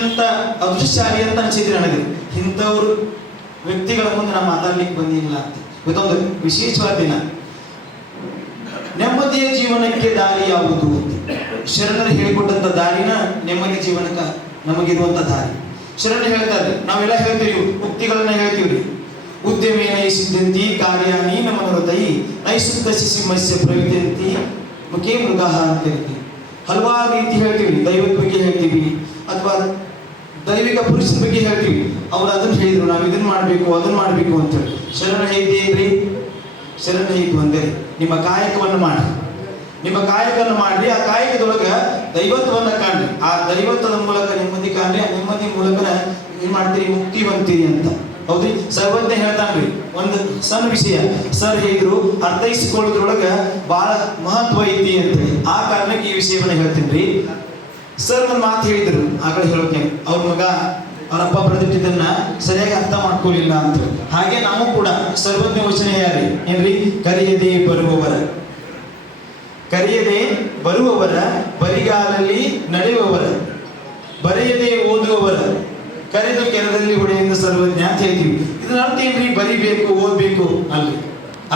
ಅತ್ಯಂತ ಅದೃಶ್ಯಶಾಲಿ ಅಂತ ಅನಿಸಿದ್ರಿ ನನಗೆ. ಇಂಥವ್ರು ವ್ಯಕ್ತಿಗಳ ಮುಂದೆ ನಾವು ಮಾತಾಡ್ಲಿಕ್ಕೆ ಬಂದಿಲ್ಲ ಅಂತ. ಇವತ್ತೊಂದು ವಿಶೇಷವಾದ ದಿನ. ನೆಮ್ಮದಿಯ ಜೀವನಕ್ಕೆ ದಾರಿ ಯಾವುದು? ಶರಣರು ಹೇಳಿಕೊಟ್ಟಂತ ದಾರಿನ ನೆಮ್ಮದಿ ಜೀವನಕ್ಕೆ ನಮಗಿರುವಂತ ದಾರಿ. ಶರಣರು ಹೇಳ್ತಾರೆ, ನಾವೆಲ್ಲ ಹೇಳ್ತೀವಿ, ಉಕ್ತಿಗಳನ್ನ ಹೇಳ್ತೀವಿ. ಉದ್ಯಮೇ ನೈಸಿದ್ದಂತಿ ಕಾರ್ಯಾನಿ ನಮನರತೈ ನೈಸುತ್ತ ಶಿಶಿಮಸ್ಯ ಪ್ರವಿದ್ಯಂತಿ ಮುಖೇ ಮೃಗ ಅಂತ ಹೇಳ್ತೀವಿ. ಹಲವಾರು ರೀತಿ ಹೇಳ್ತೀವಿ. ದೈವದ ಬಗ್ಗೆ ಹೇಳ್ತೀವಿ ಅಥವಾ ದೈವಿಕ ಪುರುಷನ ಬಗ್ಗೆ ಹೇಳ್ತೀವಿ. ಅವ್ರು ಅದನ್ನ ಹೇಳಿದ್ರು, ನಾವು ಇದನ್ನ ಮಾಡಬೇಕು ಅದನ್ನ ಮಾಡಬೇಕು ಅಂತೇಳಿ. ಶರಣ ಹೇಗಿದ್ರಿ? ಶರಣ ಹೇಗೆ ಒಂದೇ, ನಿಮ್ಮ ಕಾಯಕವನ್ನು ಮಾಡಿ, ನಿಮ್ಮ ಕಾಯಕವನ್ನು ಮಾಡ್ರಿ. ಆ ಕಾಯಕದೊಳಗೆ ದೈವತ್ವವನ್ನು ಕಾಣ್ರಿ. ಆ ದೈವತ್ವದ ಮೂಲಕ ನೆಮ್ಮದಿ ಕಾಣ್ರಿ. ಆ ನೆಮ್ಮದಿ ಮೂಲಕ ಏನ್ ಮಾಡ್ತೀರಿ? ಮುಕ್ತಿ ಬಂತೀರಿ ಅಂತ. ಹೌದ್ರಿ? ಸರ್ವಜ್ಞ ಹೇಳ್ತಾನ್ರಿ ಒಂದು ಸಣ್ಣ ವಿಷಯ. ಸರ್ ಹೇಳಿದ್ರು ಅರ್ಥೈಸಿಕೊಳ್ಳೋದ್ರೊಳಗ ಬಹಳ ಮಹತ್ವ ಐತಿ ಅಂತೇಳಿ. ಆ ಕಾರಣಕ್ಕೆ ಈ ವಿಷಯವನ್ನ ಹೇಳ್ತೀನಿ. ಸರ್ ಒಂದು ಮಾತು ಹೇಳಿದ್ರು ಆ ಕಡೆ ಹೇಳೋಕೆ. ಅವ್ರ ಮಗ ಅವರಪ್ಪ ಬರೆದಿಟ್ಟಿದ್ದನ್ನ ಸರಿಯಾಗಿ ಅರ್ಥ ಮಾಡ್ಕೊಳ್ಳಿಲ್ಲ ಅಂತ. ಹಾಗೆ ನಾವು ಕೂಡ ಸರ್ವಜ್ಞ ವಚನ ಯಾರಿ ಏನ್ರಿ? ಕರೆಯದೆ ಬರುವವರ, ಕರೆಯದೆ ಬರುವವರ, ಬರಿಗಾಲಲ್ಲಿ ನಡೆಯುವವರ, ಬರೆಯದೆ ಓದುವವರ, ಕರೆದು ಕೆರದಲ್ಲಿ ಹೊಡೆಯಿಂದ ಸರ್ವಜ್ಞ ಅಂತ ಹೇಳ್ತೀವಿ. ಇದನ್ನ ಅರ್ಥ ಏನ್ರಿ? ಬರಿಬೇಕು ಓದ್ಬೇಕು ಅಲ್ಲಿ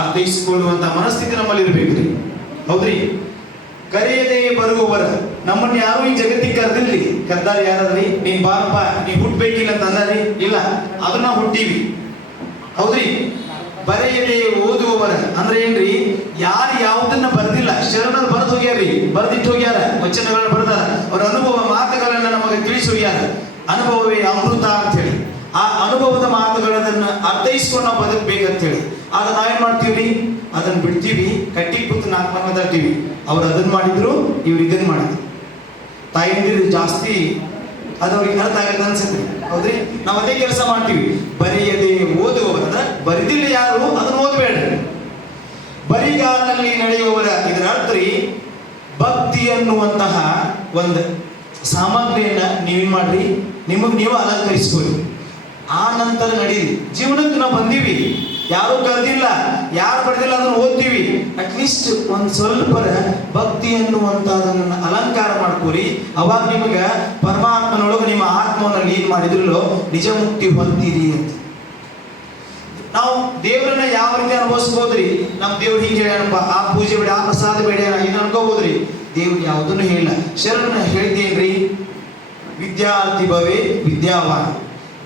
ಅರ್ಥೈಸಿಕೊಳ್ಳುವಂತ ಮನಸ್ಥಿತಿ ನಮ್ಮಲ್ಲಿ ಇರ್ಬೇಕ್ರಿ. ಹೌದ್ರಿ? ಕರೆಯದೆ ಬರುವವರ, ನಮ್ಮನ್ನ ಯಾರು ಈ ಜಗತ್ತಿಗೆ ಕರೆದಿಲ್ರಿ. ಕರ್ದಾರ ಯಾರಾದ್ರಿ? ನೀನ್ ಬಾರಪ್ಪ ನೀ ಹುಟ್ಟಬೇಕಿಲ್ಲ ಅಂತ ಅಂದಾರಿ? ಇಲ್ಲ, ಅದನ್ನ ಹುಟ್ಟೀವಿ. ಹೌದ್ರಿ? ಬರೆಯದೆ ಓದುವವರ ಅಂದ್ರೆ ಏನ್ರಿ? ಯಾರು ಯಾವುದನ್ನ ಬರ್ದಿಲ್ಲ, ಶರಣರು ಬರೆದು ಹೋಗ್ಯಾರ್ರಿ, ಬರ್ದಿಟ್ಟು ಹೋಗ್ಯಾರ, ವಚನಗಳನ್ನ ಬರೆದಾರ. ಅವರ ಅನುಭವ ಮಾತುಗಳನ್ನ ನಮಗೆ ತಿಳಿಸಿ ಹೋಗ್ಯಾರ. ಅನುಭವವೇ ಅಮೃತ ಅಂತ ಹೇಳಿ. ಆ ಅನುಭವದ ಮಾತುಗಳನ್ನ ಅರ್ಥೈಸ್ಕೊಂಡು ನಾವು ಬದುಕಬೇಕಂತ ಹೇಳಿ. ಆಗ ನಾವೇನ್ ಮಾಡ್ತೀವ್ರಿ? ಅದನ್ನ ಬಿಡ್ತೀವಿ, ಕಟ್ಟಿ ಕೂತು ನಾಲ್ಕು ಮಾತಾಡ್ತೀವಿ. ಅವ್ರು ಅದನ್ನ ಮಾಡಿದ್ರು, ಇವ್ರು ಇದನ್ನ ಮಾಡಿದ್ರು. ತಾಯಂದಿರು ಜಾಸ್ತಿ ಅದವ್ರಿಗೆ ಅರ್ಥ ಆಗತ್ತೆ ಅನ್ಸುತ್ತೆ. ಹೌದ್ರಿ? ನಾವು ಅದೇ ಕೆಲಸ ಮಾಡ್ತೀವಿ. ಬರೆಯದೆ ಓದುವವರು ಅಂದ್ರೆ ಬರೆದಿಲ್ಲ ಯಾರು, ಅದನ್ನ ಓದ್ಬೇಡ್ರಿ. ಬರಿಗಾಲಲ್ಲಿ ನಡೆಯುವವರ, ಇದರ ಅರ್ಥ ರೀ ಭಕ್ತಿ ಅನ್ನುವಂತಹ ಒಂದು ಸಾಮಗ್ರಿಯನ್ನ ನೀವೇನ್ ಮಾಡ್ರಿ? ನಿಮಗೆ ನೀವು ಅಲಂಕರಿಸ್ಕೊಳ್ಳಿ. ಆ ನಂತರ ನಡೀರಿ. ಜೀವನಕ್ಕೆ ನಾವು ಬಂದೀವಿ, ಯಾರು ಕರೆದಿಲ್ಲ, ಯಾರು ಪಡೆದಿಲ್ಲ, ಅದನ್ನು ಓದ್ತೀವಿ. ಅಟ್ಲೀಸ್ಟ್ ಒಂದು ಸ್ವಲ್ಪ ಭಕ್ತಿ ಅನ್ನುವಂಥದ್ದನ್ನ ಅಲಂಕಾರ ಮಾಡ್ಕೋರಿ. ಅವಾಗ ನಿಮಗೆ ಪರಮಾತ್ಮನೊಳಗೆ ನಿಮ್ಮ ಆತ್ಮವನ್ನು ಲೀನ್ ಮಾಡಿದ್ರಲ್ಲೋ ನಿಜ ಮುಕ್ತಿ ಹೊಂತೀರಿ ಅಂತ. ನಾವು ದೇವರನ್ನ ಯಾವ ರೀತಿ ಅನುಭವಿಸ್ಬೋದ್ರಿ? ನಮ್ಮ ದೇವ್ರು ಹಿಂಗೆ ಹೇಳ್ಯಾನಪ್ಪ, ಆ ಪೂಜೆ ಬೇಡ, ಆ ಪ್ರಸಾದ ಬೇಡ, ಇದನ್ನ ಅನ್ಕೋಬೋದ್ರಿ. ದೇವ್ರು ಯಾವುದನ್ನು ಹೇಳಿಲ್ಲ. ಶರಣ ಹೇಳ್ತೇನ್ರಿ, ವಿದ್ಯಾರ್ಥಿ ಭವೆ ವಿದ್ಯಾವಾನ್,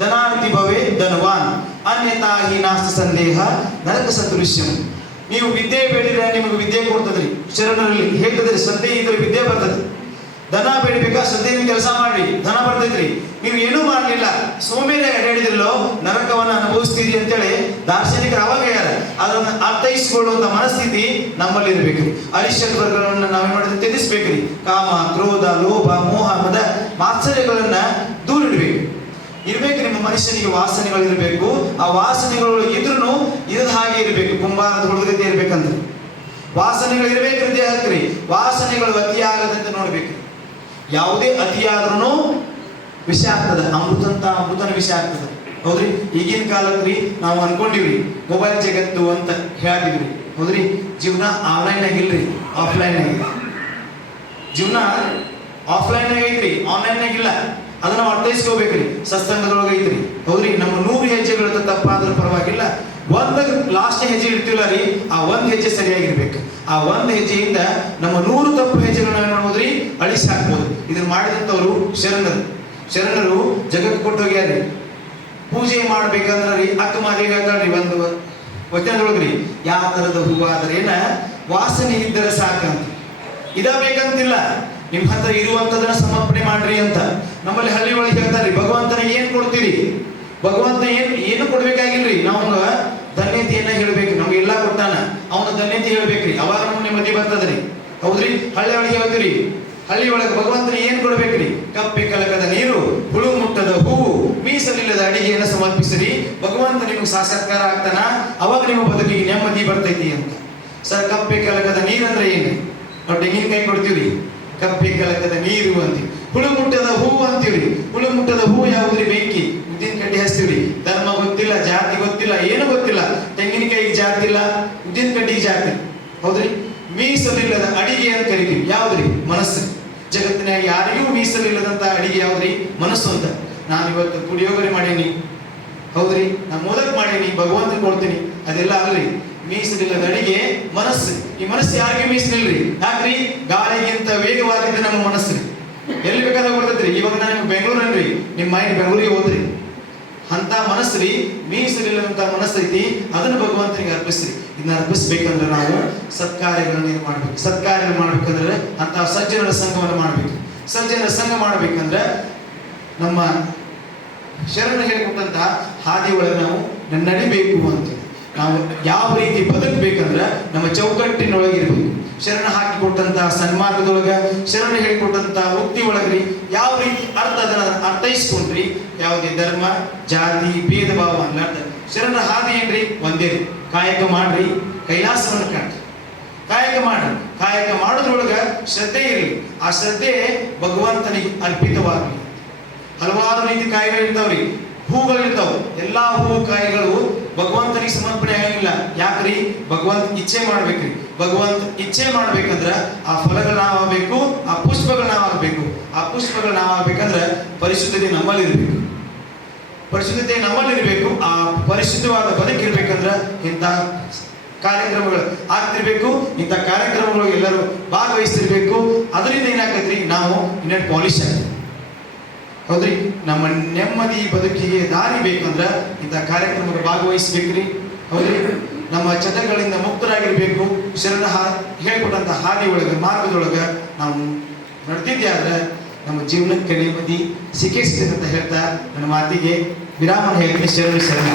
ಧನಾರ್ಥಿ ಭವೆ ಧನವಾನ್, ಅನ್ಯತಾ ಹಿ ನಾಸ್ತಿ ಸಂದೇಹ ನರಕ ಸದೃಶ್ಯಂ. ನೀವು ವಿದ್ಯೆ ಬೇಡಿದ್ರೆ ನಿಮಗೆ ವಿದ್ಯೆ ಕೊಡ್ತದ್ರಿ. ಶರಣರಲ್ಲಿ ಹೇಳ್ತದ್ರಿ, ಶ್ರದ್ಧೆ ಇದ್ರೆ ವಿದ್ಯೆ ಬರ್ತದೆ. ಧನ ಬೇಡಬೇಕಾ? ಶ್ರದ್ಧೆಯಿಂದ ಕೆಲಸ ಮಾಡಿ, ಧನ ಬರ್ತೈತ್ರಿ. ನೀವು ಏನೂ ಮಾಡಲಿಲ್ಲ, ಸೋಮೇಲೆ ಹೇಳಿದ್ರಲ್ಲೋ ನರಕವನ್ನು ಅನುಭವಿಸ್ತೀರಿ ಅಂತೇಳಿ ದಾರ್ಶನಿಕರು ಅವಾಗ ಹೇಳ್ಯಾರ. ಅದನ್ನು ಅರ್ಥೈಸಿಕೊಳ್ಳುವಂತ ಮನಸ್ಥಿತಿ ನಮ್ಮಲ್ಲಿ ಇರ್ಬೇಕ್ರಿ. ಅರಿಷಡ್ ವರ್ಗಗಳನ್ನ ನಾವೇನ್ ಮಾಡಿದ್ರೆ ತ್ಯಜಿಸ್ಬೇಕ್ರಿ. ಕಾಮ, ಕ್ರೋಧ, ಲೋಭ, ಮೋಹ, ಮದ, ಮಾತ್ಸರ್ಯಗಳನ್ನ ದೂರ ಇಡ್ಬೇಕು. ಇರ್ಬೇಕು ನಿಮ್ಮ ಮನುಷ್ಯನಿಗೆ ವಾಸನೆಗಳು ಇರಬೇಕು. ಆ ವಾಸನೆಗಳು ಇದ್ರೂ ಇರದ ಹಾಗೆ ಇರಬೇಕು. ಕುಂಬಾರದ ಹುಡುಗತೆ ಇರ್ಬೇಕಂದ್ರೆ ವಾಸನೆಗಳು ಇರ್ಬೇಕ್ರಿ ದೇಹಕ್ರಿ. ವಾಸನೆಗಳು ಅತಿಯಾಗದಂತೆ ನೋಡ್ಬೇಕು. ಯಾವುದೇ ಅತಿಯಾದ್ರೂ ವಿಷ ಆಗ್ತದೆ. ಅಮೃತನ ವಿಷ ಆಗ್ತದೆ. ಹೌದ್ರಿ? ಈಗಿನ ಕಾಲಕ್ರಿ ನಾವು ಅನ್ಕೊಂಡಿವ್ರಿ ಮೊಬೈಲ್ ಜಗತ್ತು ಅಂತ ಹೇಳಿದ್ವಿ. ಹೌದ್ರಿ? ಜೀವನ ಆನ್ಲೈನ್ ಆಗಿಲ್ರಿ, ಆಫ್ಲೈನ್ ಆಗಿದೆ. ಜೀವನ ಆಫ್ಲೈನ್ ಆಗೈತ್ರಿ, ಆನ್ಲೈನ್ ಆಗಿಲ್ಲ. ಅದನ್ನ ಅರ್ಥೈಸ್ಕೋಬೇಕ್ರಿ. ಸತ್ಸಂಗದೊಳಗೆ ಐತ್ರಿ. ಹೌದ್ರಿ? ನಮ್ಮ 100 ಹೆಜ್ಜೆಗಳು ತಪ್ಪಾದ್ರೂ ಪರವಾಗಿಲ್ಲ, ಒಂದು ಲಾಸ್ಟ್ ಹೆಜ್ಜೆ ಇಡ್ತೀವಲ್ಲ ರೀ, ಆ ಒಂದು ಹೆಜ್ಜೆ ಸರಿಯಾಗಿರ್ಬೇಕು. ಆ ಒಂದು ಹೆಜ್ಜೆಯಿಂದ ನಮ್ಮ 100 ತಪ್ಪು ಹೆಜ್ಜೆಗಳನ್ನ ಏನ್ ಮಾಡ್ಬೋದ್ರಿ? ಅಳಿಸಿ ಹಾಕ್ಬೋದು. ಇದನ್ನ ಮಾಡಿದಂಥವ್ರು ಶರಣರು. ಶರಣರು ಜಗತ್ತು ಕೊಟ್ಟು ಹೋಗ್ಯಾರ್ರಿ. ಪೂಜೆ ಮಾಡ್ಬೇಕಂದ್ರ ರೀ ಅಕ್ಕ ಮಾದೇವಿ ಹೇಳ್ತಾಳ್ರಿ ಒಂದು ವಚನದೊಳಗ್ರಿ, ಯಾವ ತರದ ಹೂವಾದ್ರೇನ ವಾಸನೆ ಇದ್ದರೆ ಸಾಕಂತ. ಇದ ಬೇಕಂತಿಲ್ಲ, ನಿಮ್ ಹತ್ರ ಇರುವಂತದನ್ನ ಸಮರ್ಪಣೆ ಮಾಡ್ರಿ ಅಂತ. ನಮ್ಮಲ್ಲಿ ಹಳ್ಳಿ ಒಳಗೆ ಹೇಳ್ತಾರ್ರಿ, ಭಗವಂತನ ಏನ್ ಕೊಡ್ತೀರಿ? ಭಗವಂತ ಏನು ಕೊಡ್ಬೇಕಾಗಿಲ್ರಿ, ನಾವು ಧನ್ಯತೆಯನ್ನ ಹೇಳ್ಬೇಕು. ನಮ್ಗೆ ಎಲ್ಲಾ ಕೊಟ್ಟಾನ, ಅವನ ಧನ್ಯತೆ ಹೇಳ್ಬೇಕ್ರಿ. ಅವಾಗ ನಮ್ಗೆ ನೆಮ್ಮದಿ ಬರ್ತದ್ರಿ. ಹೌದ್ರಿ? ಹಳ್ಳಿ ಒಳಗೆ ಹೇಳ್ತೀರಿ, ಹಳ್ಳಿ ಒಳಗೆ ಭಗವಂತನ ಏನ್ ಕೊಡ್ಬೇಕ್ರಿ? ಕಪ್ಪೆ ಕಲಕದ ನೀರು, ಹುಳು ಮುಟ್ಟದ ಹೂವು, ಮೀಸಲಿಲ್ಲದ ಅಡಿಗೆಯನ್ನು ಸಮರ್ಪಿಸಿರಿ. ಭಗವಂತ ನಿಮ್ಗೆ ಸಾಕ್ಷಾತ್ಕಾರ ಆಗ್ತಾನ, ಅವಾಗ ನಿಮ್ಮ ಬದುಕಿಗೆ ನೆಮ್ಮದಿ ಬರ್ತೈತಿ ಅಂತ. ಸರ್, ಕಪ್ಪೆ ಕಲಕದ ನೀರಂದ್ರೆ ಏನ್ರಿ? ನಾವು ತೆಂಗಿನಕಾಯಿ ಕೊಡ್ತೀವ್ರಿ, ಕಪ್ಪೆ ಕಲಕದ ನೀರು ಅಂತೀವಿ. ಹುಳು ಮುಟ್ಟದ ಹೂವು ಅಂತೀವ್ರಿ. ಹುಳು ಮುಟ್ಟದ ಹೂವು ಯಾವುದ್ರಿ? ಬೆಂಕಿ. ಉದ್ದಿನ ಕಡ್ಡಿ ಹಚ್ತೀವ್ರಿ. ಧರ್ಮ ಗೊತ್ತಿಲ್ಲ, ಜಾತಿ ಗೊತ್ತಿಲ್ಲ, ಏನು ಗೊತ್ತಿಲ್ಲ. ತೆಂಗಿನಕಾಯಿಗೆ ಜಾತಿ ಇಲ್ಲ, ಉದ್ದಿನ ಕಡ್ಡಿಗೆ ಜಾತಿ. ಹೌದ್ರಿ? ಮೀಸಲಿಲ್ಲದ ಅಡಿಗೆ ಅಂತ ಕರಿತೀವಿ. ಯಾವ್ದ್ರಿ? ಮನಸ್ಸು. ಜಗತ್ತಿನಾಗ ಯಾರಿಗೂ ಮೀಸಲಿಲ್ಲದಂತ ಅಡಿಗೆ ಯಾವ್ದ್ರಿ? ಮನಸ್ಸು ಅಂತ. ನಾನು ಇವತ್ತು ಪುಡಿಯೋಗರೆ ಮಾಡೀನಿ, ಹೌದ್ರಿ, ನಾನು ಮೋದಕ್ ಮಾಡೀನಿ, ಭಗವಂತ ಕೊಡ್ತೀನಿ, ಅದೆಲ್ಲ ಅಲ್ರಿ. ಮೀಸಲಿಲ್ಲದ ಅಡಿಗೆ ಮನಸ್ಸು. ಈ ಮನಸ್ಸು ಯಾರಿಗೆ ಮೀಸಲಿಲ್ರಿ? ಯಾಕ್ರಿ? ಗಾಳಿಗಿಂತ ವೇಗವಾಗಿದ್ದ ನಮ್ಮ ಮನಸ್ಸು ಎಲ್ಲಿ ಬೇಕಾದ್ರೆ ಬರ್ತೈತ್ರಿ. ಇವಾಗ ನಾನು ಬೆಂಗಳೂರನ್ರಿ, ನಿಮ್ಮ ಮೈಂಡ್ ಬೆಂಗಳೂರಿಗೆ ಹೋದ್ರಿ, ಅಂತ ಮನಸ್ಸ್ರಿ, ಮೀಸಲಿಲ್ಲಂತ ಮನಸ್ಸೈತಿ, ಅದನ್ನು ಭಗವಂತನಿಗೆ ಅರ್ಪಿಸ್ರಿ. ಇದನ್ನ ಅರ್ಪಿಸ್ಬೇಕಂದ್ರೆ ನಾವು ಸತ್ಕಾರ್ಯಗಳನ್ನ ಮಾಡ್ಬೇಕು. ಸತ್ಕಾರ್ಯ ಮಾಡ್ಬೇಕಂದ್ರೆ ಅಂತ ಸಜ್ಜನರ ಸಂಘವನ್ನು ಮಾಡ್ಬೇಕು. ಸಜ್ಜನರ ಸಂಘ ಮಾಡ್ಬೇಕಂದ್ರೆ ನಮ್ಮ ಶರಣ ಹೇಳಿಕೊಟ್ಟಂತ ಹಾದಿ ಒಳಗೆ ನಾವು ನಡಿಬೇಕು ಅಂತ. ನಾವು ಯಾವ ರೀತಿ ಬದುಕಬೇಕಂದ್ರೆ ನಮ್ಮ ಚೌಕಟ್ಟಿನೊಳಗಿರ್ಬೇಕು. ಶರಣ ಹಾಕಿಕೊಟ್ಟಂತ ಸನ್ಮಾರ್ಗದೊಳಗ, ಶರಣ ಹೇಳಿಕೊಟ್ಟಂತ ಉಕ್ತಿ ಒಳಗ್ರಿ ಯಾವ ರೀತಿ ಅದನ್ನ ಅರ್ಥೈಸ್ಕೊಂಡ್ರಿ, ಯಾವುದೇ ಧರ್ಮ ಜಾತಿ ಭೇದ ಭಾವ ಅನ್ಲಾರ್ದ ಶರಣರ ಹಾದಿ ಏನ್ರಿ? ಒಂದೇ. ಕಾಯಕ ಮಾಡ್ರಿ, ಕೈಲಾಸವನ್ನು ಕಾಣ್ರಿ. ಕಾಯಕ ಮಾಡ್ರಿ. ಕಾಯಕ ಮಾಡೋದ್ರೊಳಗ ಶ್ರದ್ಧೆ ಇರಲಿ. ಆ ಶ್ರದ್ಧೆ ಭಗವಂತನಿಗೆ ಅರ್ಪಿತವಾಗಲಿ. ಹಲವಾರು ರೀತಿ ಕಾಯಿಗಳು ಇರ್ತಾವ್ರಿ, ಹೂಗಳು ಇರ್ತಾವ. ಎಲ್ಲಾ ಹೂ ಕಾಯಿಗಳು ಭಗವಂತನಿಗೆ ಸಮರ್ಪಣೆ ಆಗಿಲ್ಲ. ಯಾಕ್ರಿ? ಭಗವಂತ ಇಚ್ಛೆ ಮಾಡ್ಬೇಕ್ರಿ. ಭಗವಂತ ಇಚ್ಛೆ ಮಾಡ್ಬೇಕಂದ್ರ ಆ ಫಲಗಳು ನಾವಾಗಬೇಕು, ಆ ಪುಷ್ಪಗಳು ನಾವಾಗಬೇಕು. ಆ ಪುಷ್ಪಗಳು ನಾವಾಗಬೇಕಂದ್ರ ಪರಿಶುದ್ಧತೆ ನಮ್ಮಲ್ಲಿ ಇರಬೇಕು. ಪರಿಶುದ್ಧತೆ ನಮ್ಮಲ್ಲಿ ಇರಬೇಕು. ಆ ಪರಿಶುದ್ಧವಾದ ಬದುಕಿರ್ಬೇಕಂದ್ರ ಇಂಥ ಕಾರ್ಯಕ್ರಮಗಳು ಆಗ್ತಿರ್ಬೇಕು. ಇಂಥ ಕಾರ್ಯಕ್ರಮಗಳು ಎಲ್ಲರೂ ಭಾಗವಹಿಸ್ತಿರ್ಬೇಕು. ಅದರಿಂದ ಏನಾಗ್ತೈತ್ರಿ? ನಾವು ಇನ್ನೊಂದು ಪಾಲಿಶ್ ಆಗ್ತೀವಿ, ಹೌದ್ರಿ. ನಮ್ಮ ನೆಮ್ಮದಿ ಬದುಕಿಗೆ ದಾರಿ ಬೇಕಂದ್ರ ಇಂಥ ಕಾರ್ಯಕ್ರಮಗಳು ಭಾಗವಹಿಸ್ಬೇಕ್ರಿ, ಹೌದ್ರಿ. ನಮ್ಮ ಚಟಗಳಿಂದ ಮುಕ್ತರಾಗಿರ್ಬೇಕು. ಶರಣ ಹೇಳ್ಕೊಟ್ಟಂತ ಹಾದಿ ಒಳಗೆ, ಮಾರ್ಗದೊಳಗೆ ನಾವು ನಡೆದಿದ್ದೆ ಆದ್ರೆ ನಮ್ಮ ಜೀವನಕ್ಕೆ ನೆಮ್ಮದಿ ಸಿಕ್ಕಿಸ್ತದೆ ಅಂತ ಹೇಳ್ತಾ ನನ್ನ ಮಾತಿಗೆ ವಿರಾಮ ಹೇಳ್ತೀನಿ. ಶರಣ.